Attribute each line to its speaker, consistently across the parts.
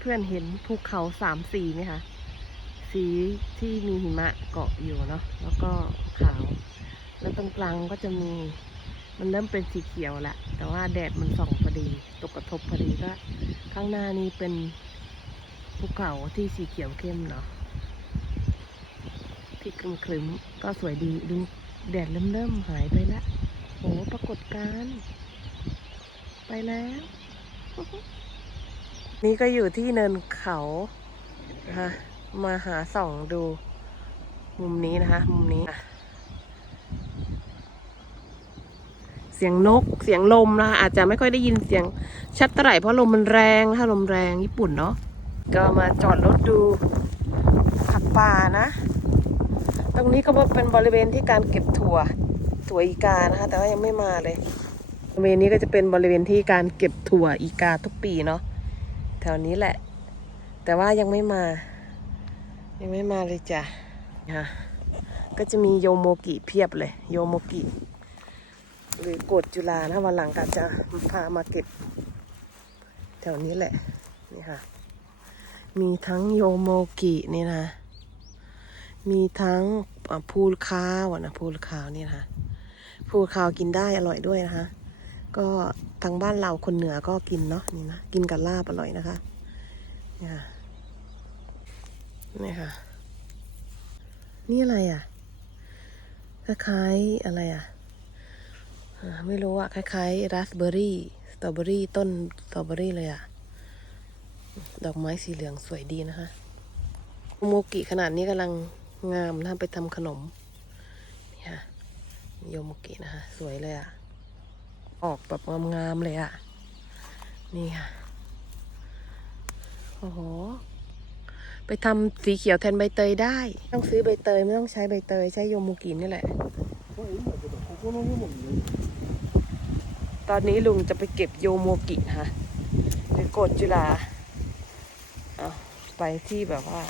Speaker 1: เพื่อนๆเห็นภูเขาสามสีไหมคะสีที่มีหิมะเกาะอยู่เนาะแล้วก็ขาว แล้วตรงกลางก็จะมี มันเริ่มเป็นสีเขียวละแต่ว่าแดดมันส่องพอดี ตกกระทบพอดีก็ ข้างหน้านี้เป็นภูเขาที่สีเขียวเข้มเนาะที่ครึมๆก็สวยดีดูแดดเริ่มเริ่มหายไปล้วโหปรากฏการณ์ไปแล้ว นี่ก็อยู่ที่เนินเขานะคะมาหาส่องดู มุมนี้นะคะ มุมนี้ เสียงนกเสียงลมนะคะอาจจะไม่ค่อยได้ยินเสียงชัดเท่าไหร่เพราะลมมันแรงนะคะลมแรงญี่ปุ่นเนาะก็มาจอดรถดูผักป่านะ ตรงนี้ก็เป็นบริเวณที่การเก็บถั่วถั่วอีกานะคะ แต่ว่ายังไม่มาเลยบริเวณนี้ก็จะเป็นบริเวณที่การเก็บถั่วอีกาทุกปีเนาะ ถวนี้แหละ แต่ว่ายังไม่มา ยังไม่มาเลยจ้ะฮะก็จะมีโยโมกิเพียบเลย โยโมกิ หรือโกดจุฬานะวันหลังก็จะพามาเก็บ แถวนี้แหละ นี่ค่ะ มีทั้งโยโมกินี่นะ มีทั้งพูลขาวนะพูลข้าวนี่นะคะพูลขาวกินได้อร่อยด้วยนะคะ ก็ทางบ้านเราคนเหนือก็กินเนาะนี่นะกินกับลาบอร่อยนะคะนี่ค่ะนี่ค่ะ นี่อะไรอะคล้ายๆอะไรอะไม่รู้อะคล้ายๆราสเบอร์รี่สตรอเบอรี่ต้นสตรอเบอรี่เลยอะดอกไม้สีเหลืองสวยดีนะคะโมกิขนาดนี้กำลังงามนะไปทำขนมนี่ค่ะโยโมกินะคะ สวยเลยอะ ออกแบบงามๆเลยอะ่ะ นี่ค่ะ โอ้โห ไปทำสีเขียวแทนใบเตยได้ ต้องซื้อใบเตย ไม่ต้องใช้ใบเตย ใช้โยมูกินนี่แหละ ตอนนี้ลุงจะไปเก็บโยโมกิค่ะหรือกดจุฬาเอาไปที่แบบว่า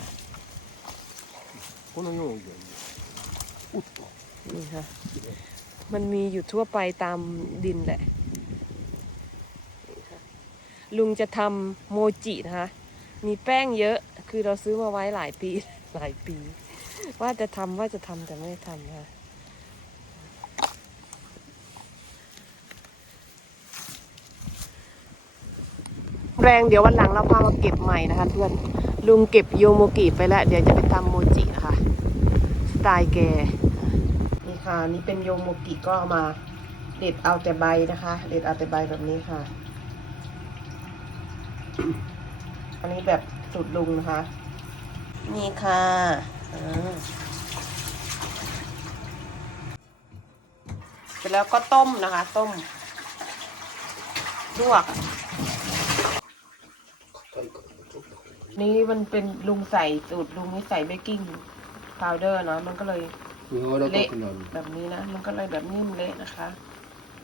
Speaker 1: นี่ค่ะ มันมีอยู่ทั่วไปตามดินแหละ ลุงจะทำโมจินะคะ มีแป้งเยอะ คือเราซื้อมาไว้หลายปี หลายปี ว่าจะทำว่าจะทำแต่ไม่ทำนะคะแรงเดี๋ยววันหลังเราพามาเก็บใหม่นะคะเพื่อน ลุงเก็บโยโมกิไปแล้ว เดี๋ยวจะไปทำโมจินะคะ สไตล์แก นะคะนี่เป็นโยโมกิก็เอามาเด็ดเอาแต่ใบนะคะ เด็ดเอาแต่ใบแบบนี้ค่ะ อันนี้แบบสูตรลุงนะคะ นี่ค่ะเสร็จแล้วก็ต้มนะคะ ต้มลวก นี่มันเป็นลุงใส่สูตรลุงนี่ใส่เบกกิ้งพาวเดอร์เนาะมันก็เลย
Speaker 2: เละ
Speaker 1: แบบนี้นะ มันก็เลยแบบนิ่มเละนะคะ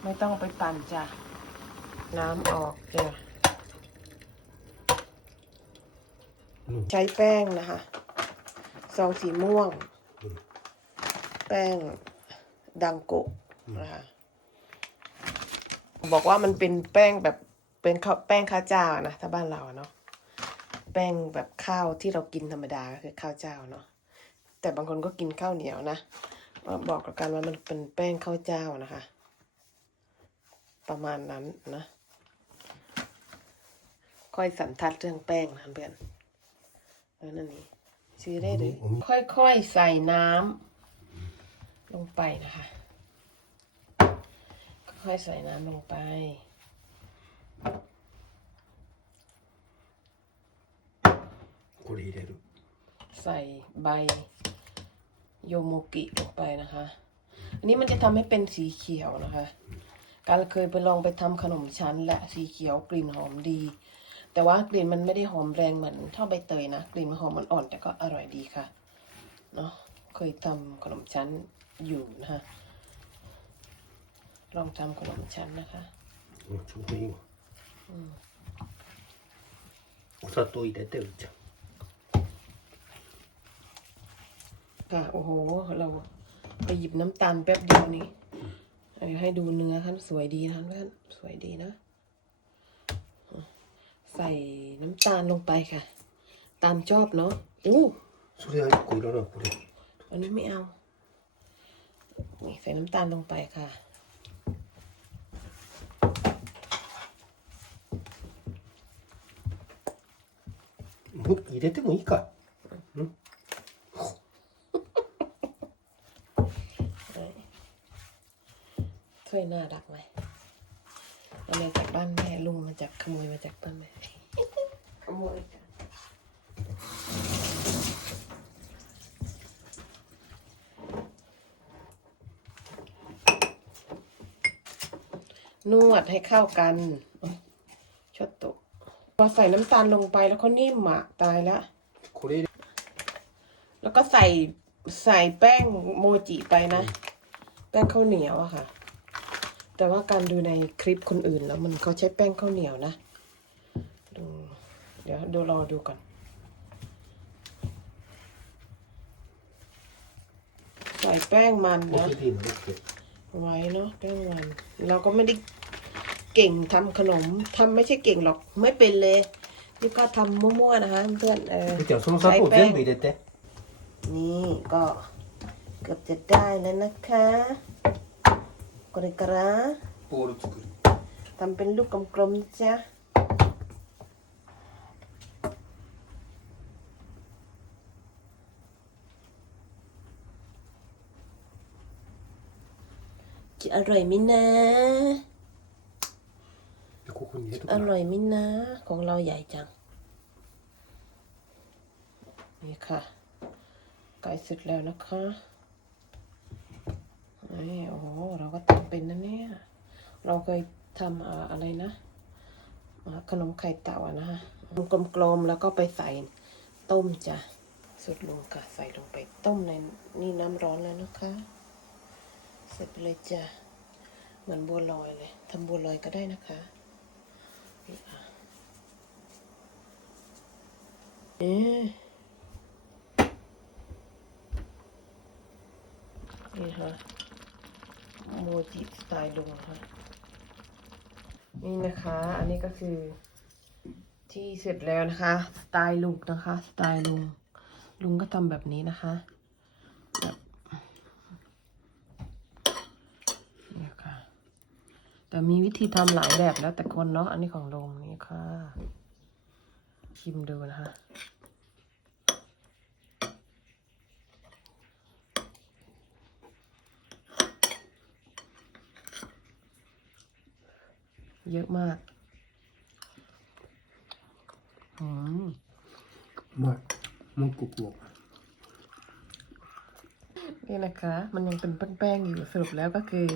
Speaker 1: ไม่ต้องไปปั่นจ้ะ น้ำออกจ้ะใช้แป้งนะคะ ซองสีม่วง แป้งดังโกะนะคะบอกว่ามันเป็นแป้งแบบเป็นข้าวแป้งข้าวเจ้านะถ้าบ้านเราเนาะแป้งแบบข้าวที่เรากินธรรมดาก็คือข้าวเจ้าเนาะ แต่บางคนก็กินข้าวเหนียวนะมาบอกกับกันว่ามันเป็นแป้งข้าวเจ้านะคะ ประมาณนั้นนะ ค่อยสันทัดเรื่องแป้งนะเพื่อนแล้วนั่นนี่ซื้อได้เลย ค่อยๆใส่น้ำลงไปนะคะ ค่อยๆใส่น้ำลงไป
Speaker 2: これ入れる
Speaker 1: ใส่ใบ โยโมกิลงไปนะคะ อันนี้มันจะทำให้เป็นสีเขียวนะคะ การเคยไปลองไปทำขนมชั้นและสีเขียวกลิ่นหอมดี แต่ว่ากลิ่นมันไม่ได้หอมแรงเหมือนเท่าใบเตยนะ กลิ่นมันหอมมันอ่อนแต่ก็อร่อยดีค่ะ เนาะ เคยทำขนมชั้นอยู่นะคะ ลองทำขนมชั้นนะคะ
Speaker 2: うんちょうどいいわお砂糖入れてうーちゃん
Speaker 1: ค่ะ โอ้โห เราไปหยิบน้ำตาลแป๊บเดียวนี้เอาให้ดูเนื้อค่ะสวยดีนะเพื่อนสวยดีนะ ใส่น้ำตาลลงไปค่ะ ตามชอบเนาะอู้
Speaker 2: それは一個いらないこれ
Speaker 1: อันนี้ไม่เอา นี่ใส่น้ำตาลลงไปค่ะ
Speaker 2: もう入れてもいいか
Speaker 1: ถ้วยน่ารักไหมมาจากบ้านแม่ลุงมาจากขโมยมาจากบ้านแม่ขโมยนวดให้เข้ากันชดตุพอใส่น้ำตาลลงไปแล้วเก็นิ่มหมาตายละแล้วก็ใส่ใส่แป้งโมจิไปนะ แป้งข้าวเหนียวอะค่ะ แต่ว่าการดูในคลิปคนอื่นแล้วมันเขาใช้แป้งข้าวเหนียวนะดูเดี๋ยวดูรอดูก่อนใส่แป้งมันนะไว้เนาะแป้งมัน เราก็ไม่ได้เก่งทำขนม ทำไม่ใช่เก่งหรอกไม่เป็นเลยยี่ก็ทำมั่วๆนะคะเพื่อนเออ
Speaker 2: ใช้แป้ง
Speaker 1: นี่ก็เกือบจะได้แล้วนะคะ กริกระ
Speaker 2: ボール作る
Speaker 1: ทำเป็นลูกกลมๆนะจ๊ะจะอร่อยไหมนะ
Speaker 2: でここに入れと
Speaker 1: อ
Speaker 2: く
Speaker 1: ร่อยไหมนะ ของเราใหญ่จัง นี่ค่ะไก่เสร็จแล้วนะคะ นี่โอ้เราก็ทำเป็นนะเนี่ย เราเคยทำอะไรนะ ขนมไข่เต่าอะนะคะกลมๆแล้วก็ไปใส่ต้มจ้ะสุดลงค่ะ ใส่ลงไปต้มในนี่น้ำร้อนแล้วนะคะ เสร็จไปเลยจ้ะเหมือนบัวลอยเลยทำบัวลอยก็ได้นะคะเอ๊นี่ฮะ โมจิสไตล์ลุงค่ะนี่นะคะ อันนี้ก็คือ ที่เสร็จแล้วนะคะ สไตล์ลุงนะคะ สไตล์ลุง ลุงก็ทำแบบนี้นะคะแบบนี่ค่ะ แต่มีวิธีทำหลายแบบแล้วแต่คนเนาะ อันนี้ของลุงนี่ค่ะ ชิมดูนะคะ เยอะมากหอืม
Speaker 2: หมดมันกรุบกรอบ
Speaker 1: นี่นะคะ มันยังเป็นแป้งๆอยู่สรุปแล้วก็คือ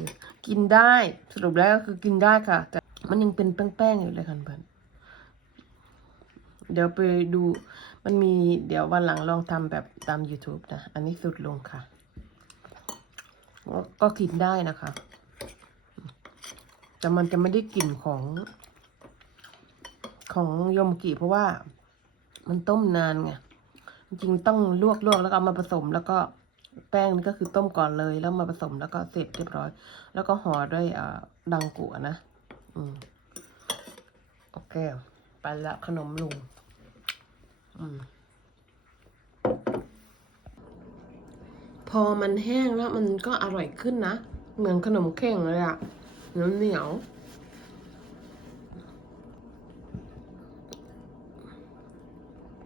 Speaker 1: กินได้สรุปแล้วก็คือกินได้ค่ะ แต่มันยังเป็นแป้งๆอยู่เลยค่ะเพื่อนเดี๋ยวไปดูมันมีเดี๋ยววันหลังลองทำแบบตาม YouTube นะ อันนี้สุดลงค่ะ ก็กินได้นะคะ แต่มันจะไม่ได้กลิ่นของ ของโยมกิเพราะว่า มันต้มนานไงจริงต้องลวกลวกแล้วเอามาผสม แล้วก็แป้งนี่ก็คือต้มก่อนเลย แล้วมาผสมแล้วก็เสร็จเรียบร้อย แล้วก็ห่อด้วยอ่าดังกุอะนะอืมโอเคไปละขนมลุงอืมพอมันแห้งแล้วมันก็อร่อยขึ้นนะ เหมือนขนมเข่งเลยอะ 몇 리야?